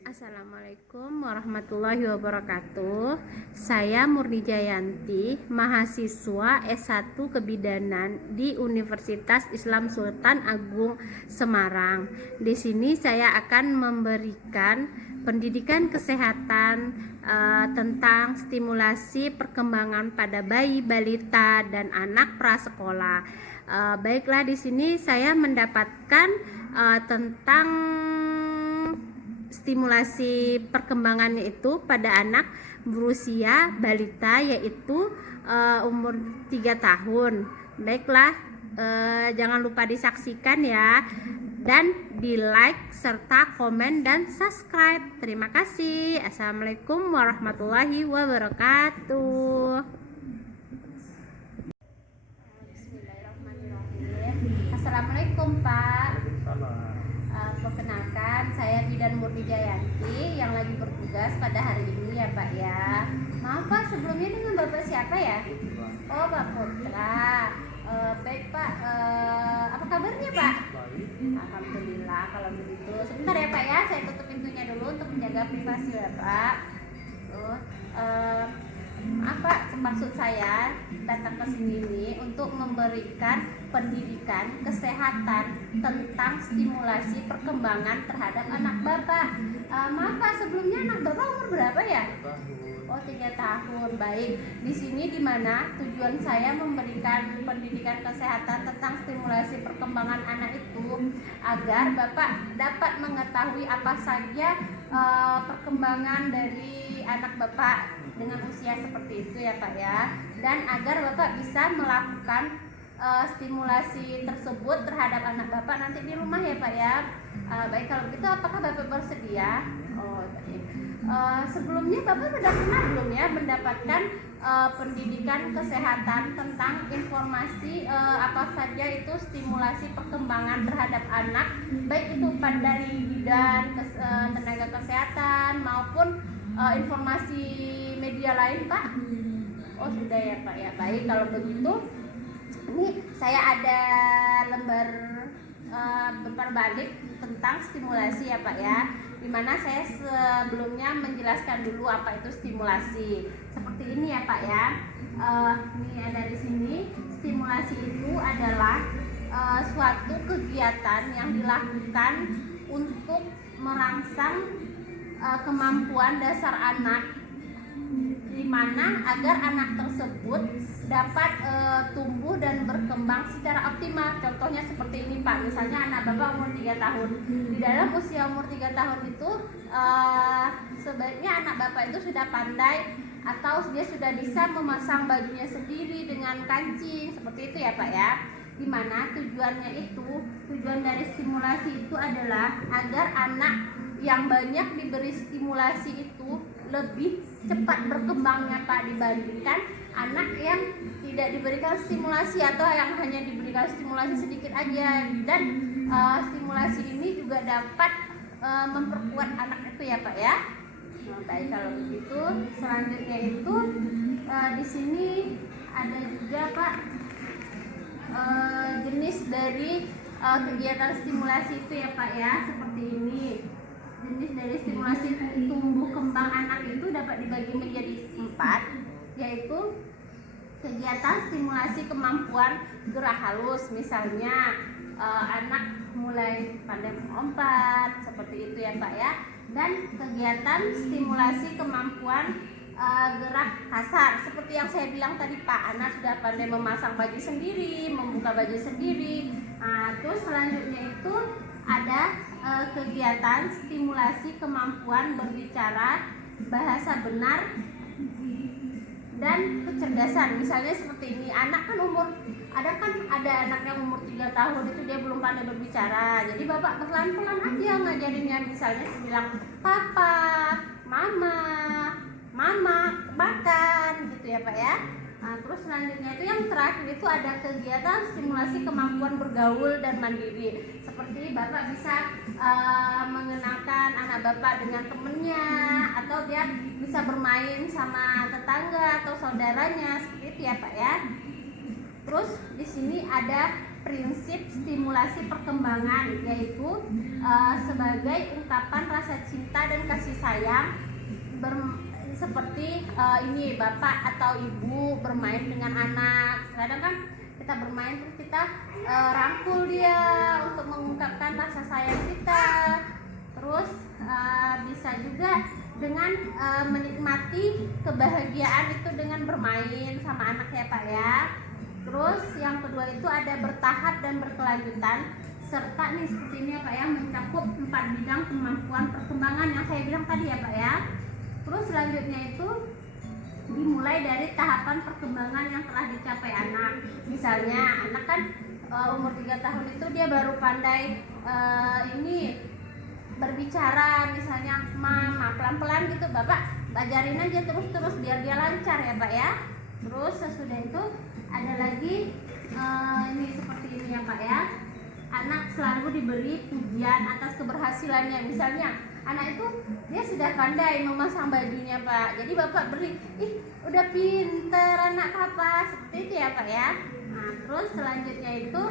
Assalamualaikum warahmatullahi wabarakatuh. Saya Murni Jayanti, mahasiswa S1 Kebidanan di Universitas Islam Sultan Agung Semarang. Di sini saya akan memberikan pendidikan kesehatan tentang stimulasi perkembangan pada bayi, balita, dan anak prasekolah. Baiklah, di sini saya mendapatkan tentang stimulasi perkembangannya itu pada anak berusia balita, yaitu umur 3 tahun. Baiklah, jangan lupa disaksikan ya, dan di like serta komen dan subscribe. Terima kasih. Assalamualaikum warahmatullahi wabarakatuh. Bismillahirrahmanirrahim. Assalamualaikum Pak. Perkenalkan, saya Bidan Murni Jayanti yang lagi bertugas pada hari ini ya Pak ya. Maaf Pak, sebelumnya dengan Bapak siapa ya? Oh, Pak Putra. Baik Pak, apa kabarnya Pak? Alhamdulillah kalau begitu. Sebentar ya Pak ya, saya tutup pintunya dulu untuk menjaga privasi ya Pak. Apa maksud saya datang ke sini ini untuk memberikan pendidikan kesehatan tentang stimulasi perkembangan terhadap anak Bapak. Maaf Pak, sebelumnya anak Bapak umur berapa ya? Oh, 3 tahun. Baik. Di sini dimana tujuan saya memberikan pendidikan kesehatan tentang stimulasi perkembangan anak itu agar Bapak dapat mengetahui apa saja perkembangan dari anak Bapak dengan usia seperti itu ya Pak ya, dan agar Bapak bisa melakukan stimulasi tersebut terhadap anak Bapak nanti di rumah ya Pak ya. Baik, kalau begitu apakah Bapak bersedia? Oh, baik. Sebelumnya Bapak sudah pernah belum ya mendapatkan pendidikan kesehatan tentang informasi apa saja itu stimulasi perkembangan terhadap anak, baik itu dari bidan tenaga kesehatan maupun informasi media lain Pak? Oh, sudah ya Pak ya. Baik, kalau begitu ini saya ada lembar berbalik tentang stimulasi ya Pak ya, dimana saya sebelumnya menjelaskan dulu apa itu stimulasi. Seperti ini ya Pak ya. Ini ada di sini. Stimulasi itu adalah suatu kegiatan yang dilakukan untuk merangsang kemampuan dasar anak, di mana agar anak tersebut dapat tumbuh dan berkembang secara optimal. Contohnya seperti ini Pak, misalnya anak Bapak umur 3 tahun. Di dalam usia umur 3 tahun itu sebaiknya anak Bapak itu sudah pandai atau dia sudah bisa memasang bajunya sendiri dengan kancing, seperti itu ya Pak ya. Dimana tujuan dari stimulasi itu adalah agar anak yang banyak diberi stimulasi itu lebih cepat berkembangnya Pak, dibandingkan anak yang tidak diberikan stimulasi atau yang hanya diberikan stimulasi sedikit aja. Dan stimulasi ini juga dapat memperkuat anak itu ya Pak ya. Baik, kalau begitu selanjutnya itu di sini ada juga Pak jenis dari kegiatan stimulasi itu ya Pak ya, seperti ini. Jenis dari stimulasi tumbuh kembang anak itu dapat dibagi menjadi 4, yaitu kegiatan stimulasi kemampuan gerak halus, misalnya anak mulai pandai melompat, seperti itu ya Pak ya. Dan kegiatan stimulasi kemampuan gerak kasar, seperti yang saya bilang tadi Pak, anak sudah pandai memasang baju sendiri, membuka baju sendiri. Terus selanjutnya itu ada kegiatan stimulasi kemampuan berbicara, bahasa benar, dan kecerdasan. Misalnya seperti ini, anak kan ada anak yang umur 3 tahun itu dia belum pandai berbicara. Jadi Bapak pelan-pelan aja ngajarinnya, misalnya bilang papa, mama, makan gitu ya Pak ya. Terus selanjutnya itu yang terakhir itu ada kegiatan stimulasi kemampuan bergaul dan mandiri. Seperti Bapak bisa mengenalkan anak Bapak dengan temennya, atau dia bisa bermain sama tetangga atau saudaranya, seperti itu ya Pak ya. Terus di sini ada prinsip stimulasi perkembangan, yaitu sebagai ungkapan rasa cinta dan kasih sayang, seperti ini bapak atau ibu bermain dengan anak. Kadang kan kita bermain terus kita rangkul dia untuk mengungkapkan rasa sayang kita. Terus bisa juga dengan menikmati kebahagiaan itu dengan bermain sama anak ya Pak ya. Terus yang kedua itu ada bertahap dan berkelanjutan, serta nih seperti ini ya Pak ya, mencakup 4 bidang kemampuan perkembangan yang saya bilang tadi ya Pak ya. Terus selanjutnya itu dimulai dari tahapan perkembangan yang telah dicapai anak. Misalnya anak kan umur 3 tahun itu dia baru pandai ini berbicara, misalnya mama, pelan-pelan gitu bapak ajarin aja terus biar dia lancar ya Pak ya. Terus sesudah itu ada lagi ini seperti ini ya Pak ya, anak selalu diberi pujian atas keberhasilannya. Misalnya anak itu dia sudah pandai memasang bajunya Pak, jadi bapak beri, ih udah pinter anak apa, seperti itu ya Pak ya. Nah terus selanjutnya itu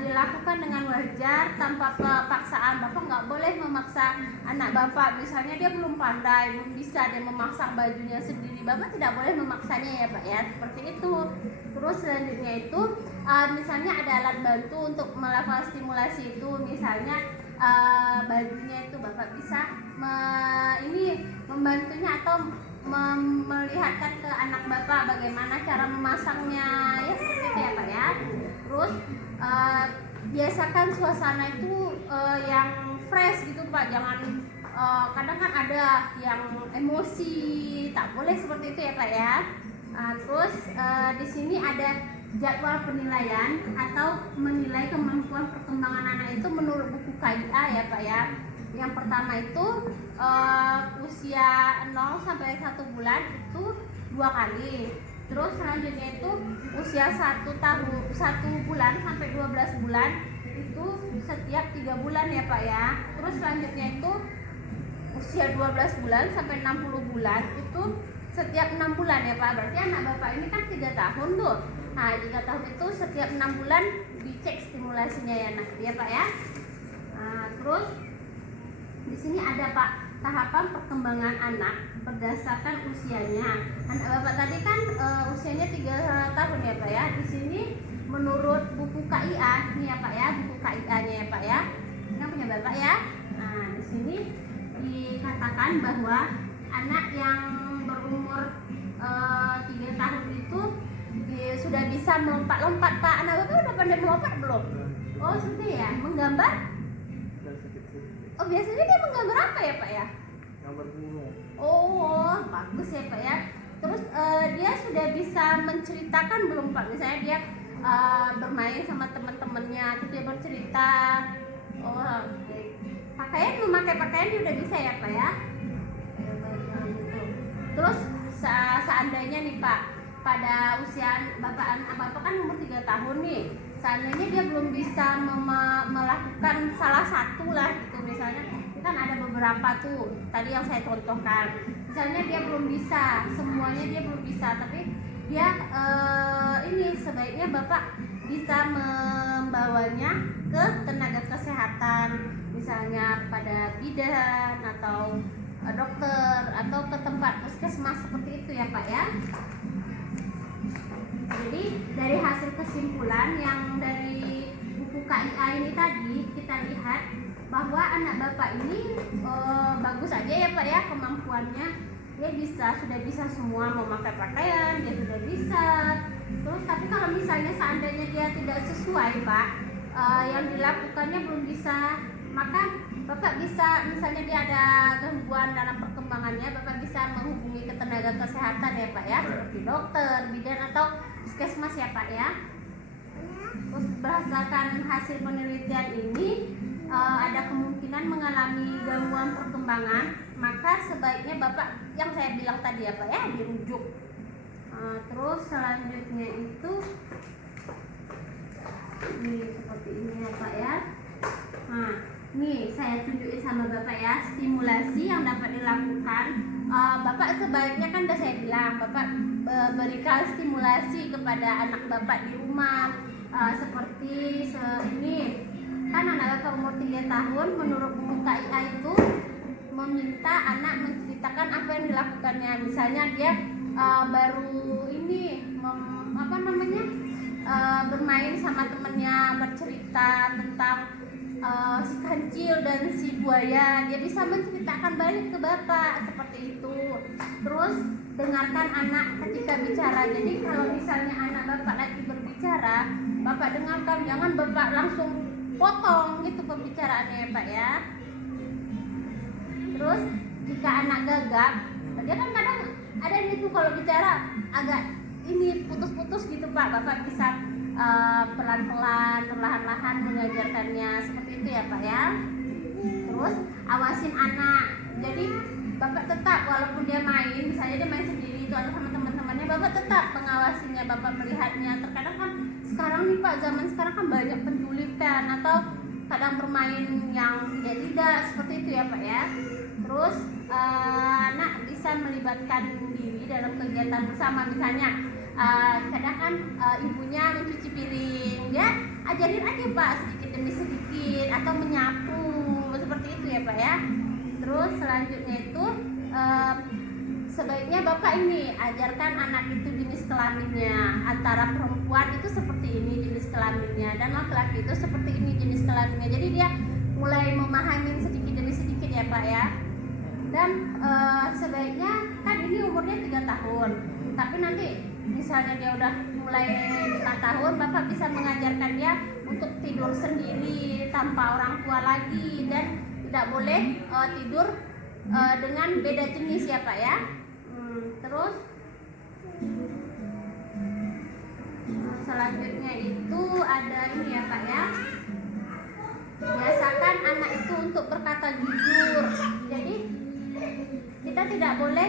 dilakukan dengan wajar tanpa paksaan. Bapak nggak boleh memaksa anak bapak, misalnya dia belum pandai, belum bisa dia memasang bajunya sendiri, bapak tidak boleh memaksanya ya Pak ya, seperti itu. Terus selanjutnya itu misalnya ada alat bantu untuk melakukan stimulasi itu, misalnya bajunya itu bapak bisa membantunya atau melihatkan ke anak bapak bagaimana cara memasangnya ya, seperti itu ya Pak ya. Terus biasakan suasana itu yang fresh gitu Pak, jangan kadang kan ada yang emosi, tak boleh seperti itu ya Pak ya. Terus di sini ada jadwal penilaian atau menilai kemampuan perkembangan anak itu menurut buku KIA ya Pak ya. Yang pertama itu usia 0 sampai 1 bulan itu 2 kali. Terus selanjutnya itu usia 1 bulan sampai 12 bulan itu setiap 3 bulan ya Pak ya. Terus selanjutnya itu usia 12 bulan sampai 60 bulan itu setiap 6 bulan ya Pak. Berarti anak bapak ini kan 3 tahun tuh. Nah 3 tahun itu setiap 6 bulan dicek stimulasinya ya Pak ya. Nah, terus di sini ada Pak tahapan perkembangan anak berdasarkan usianya. Anak bapak tadi kan usianya 3 tahun ya Pak ya. Di sini menurut buku KIA nih ya Pak ya, buku KIA-nya ya Pak ya. Ini punya bapak ya. Nah di sini dikatakan bahwa anak yang berumur 3 tahun itu sudah bisa melompat-lompat Pak. Anak bapak udah pandai melompat belum? Oh sudah ya. Menggambar? Oh biasanya dia menggambar apa ya Pak ya? Gambar bunga. Oh bagus ya Pak ya. Terus dia sudah bisa menceritakan belum Pak? Misalnya dia bermain sama teman-temannya, terus dia bercerita. Oh memakai pakaian dia udah bisa ya Pak ya. Terus seandainya nih Pak, pada usia bapak kan umur 3 tahun nih, seandainya dia belum bisa melakukan salah satu lah gitu, misalnya kan ada beberapa tuh tadi yang saya contohkan, misalnya dia belum bisa semuanya, dia belum bisa, tapi dia ini sebaiknya bapak bisa membawanya ke tenaga kesehatan, misalnya pada bidan atau dokter atau ke tempat puskesmas seperti itu ya Pak ya. Jadi dari hasil kesimpulan yang dari buku KIA ini tadi kita lihat bahwa anak bapak ini bagus aja ya Pak ya kemampuannya, dia sudah bisa semua memakai pakaian, dia sudah bisa. Terus tapi kalau misalnya seandainya dia tidak sesuai Pak, yang dilakukannya belum bisa, maka bapak bisa, misalnya dia ada gangguan dalam perkembangannya, bapak bisa menghubungi ke tenaga kesehatan ya Pak ya, seperti dokter, bidan atau puskesmas ya Pak ya. Terus berdasarkan hasil penelitian ini ada kemungkinan mengalami gangguan perkembangan, maka sebaiknya bapak yang saya bilang tadi ya Pak ya dirujuk. Terus selanjutnya itu seperti ini ya Pak ya. Nah nih saya tunjukin sama bapak ya stimulasi yang dapat dilakukan. Bapak sebaiknya kan udah saya bilang bapak berikan stimulasi kepada anak bapak di rumah, seperti ini misalkan anak Bapak umur 3 tahun, menurut buku KIA itu meminta anak menceritakan apa yang dilakukannya. Misalnya dia baru ini bermain sama temennya, bercerita tentang si kancil dan si buaya, dia bisa menceritakan balik ke Bapak seperti itu. Terus dengarkan anak ketika bicara. Jadi kalau misalnya anak Bapak lagi berbicara, Bapak dengarkan, jangan Bapak langsung potong gitu pembicaraannya ya Pak ya. Terus jika anak gagap, dia kan kadang ada itu kalau bicara agak ini putus-putus gitu Pak, Bapak bisa pelan-pelan, perlahan-lahan mengajarkannya seperti itu ya Pak ya. Terus awasin anak. Jadi Bapak tetap walaupun dia main, misalnya dia main sendiri itu atau sama teman-temannya, Bapak tetap mengawasinya, Bapak melihatnya. Terkadang kan sekarang nih Pak, zaman sekarang kan banyak penculikan atau kadang bermain yang tidak seperti itu ya Pak ya. Terus anak bisa melibatkan diri dalam kegiatan bersama, misalnya kadang kan ibunya mencuci piring, ya ajarin aja Pak sedikit demi sedikit, atau menyapu seperti itu ya Pak ya. Terus selanjutnya itu sebaiknya Bapak ini ajarkan anak itu jenis kelaminnya, antara perempuan itu seperti ini jenis kelaminnya dan laki-laki itu seperti ini jenis kelaminnya. Jadi dia mulai memahami sedikit demi sedikit ya Pak ya. Dan sebaiknya kan ini umurnya 3 tahun, tapi nanti misalnya dia udah mulai 4 tahun, Bapak bisa mengajarkan dia untuk tidur sendiri tanpa orang tua lagi, dan tidak boleh tidur dengan beda jenis ya Pak ya. Terus selanjutnya itu ada ini ya Pak ya, biasakan anak itu untuk berkata jujur. Jadi kita tidak boleh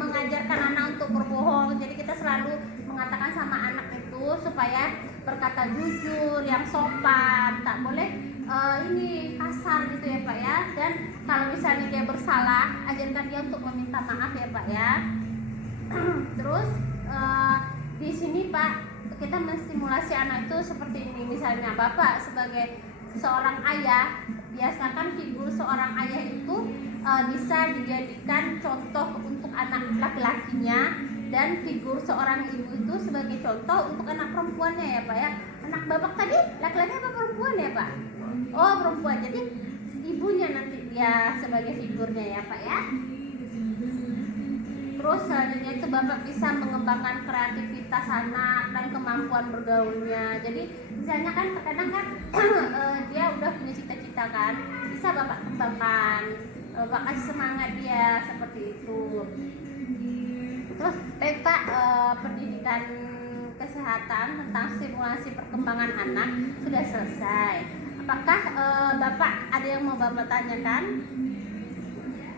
mengajarkan anak untuk berbohong. Jadi kita selalu mengatakan sama anak itu supaya berkata jujur, yang sopan, tak boleh ini kasar gitu ya Pak ya. Dan kalau misalnya dia bersalah, ajarkan dia untuk meminta maaf ya Pak ya. Terus di sini Pak, kita menstimulasi anak itu seperti ini. Misalnya Bapak sebagai seorang ayah, biasakan figur seorang ayah itu bisa dijadikan contoh untuk anak laki-lakinya, dan figur seorang ibu itu sebagai contoh untuk anak perempuannya ya Pak ya. Anak Bapak tadi laki-laki apa perempuan ya Pak? Oh perempuan, jadi ibunya nanti dia sebagai figurnya ya Pak ya. Terus selanjutnya itu Bapak bisa mengembangkan kreativitas anak dan kemampuan bergaulnya. Jadi misalnya kan terkadang kan dia udah punya cita-cita kan, bisa Bapak kembangkan, Bapak kasih semangat dia seperti itu. Terus baik Pak, pendidikan kesehatan tentang stimulasi perkembangan anak sudah selesai. Apakah Bapak ada yang mau Bapak tanyakan?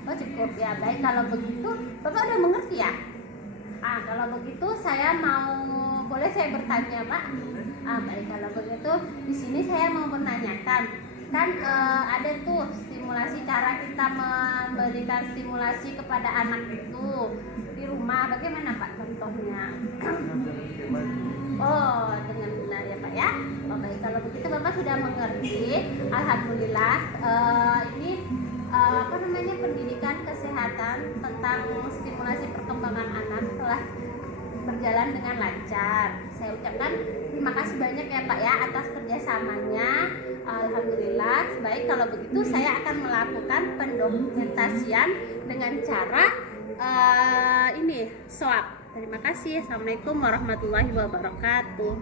Oh cukup ya, baik kalau begitu Bapak udah mengerti ya? Kalau begitu saya boleh saya bertanya Pak? Baik kalau begitu di sini saya mau menanyakan, kan ada tuh stimulasi, cara kita memberikan stimulasi kepada anak itu di rumah, bagaimana Pak contohnya? Oh dengan benar ya Pak ya. Oh baik kalau begitu Bapak sudah mengerti, alhamdulillah. Ini pendidikan kesehatan tentang stimulasi perkembangan anak telah berjalan dengan lancar. Saya ucapkan terima kasih banyak ya Pak ya atas kerjasamanya. Alhamdulillah. Baik kalau begitu saya akan melakukan pendokumentasian dengan cara swab. Terima kasih. Assalamualaikum warahmatullahi wabarakatuh.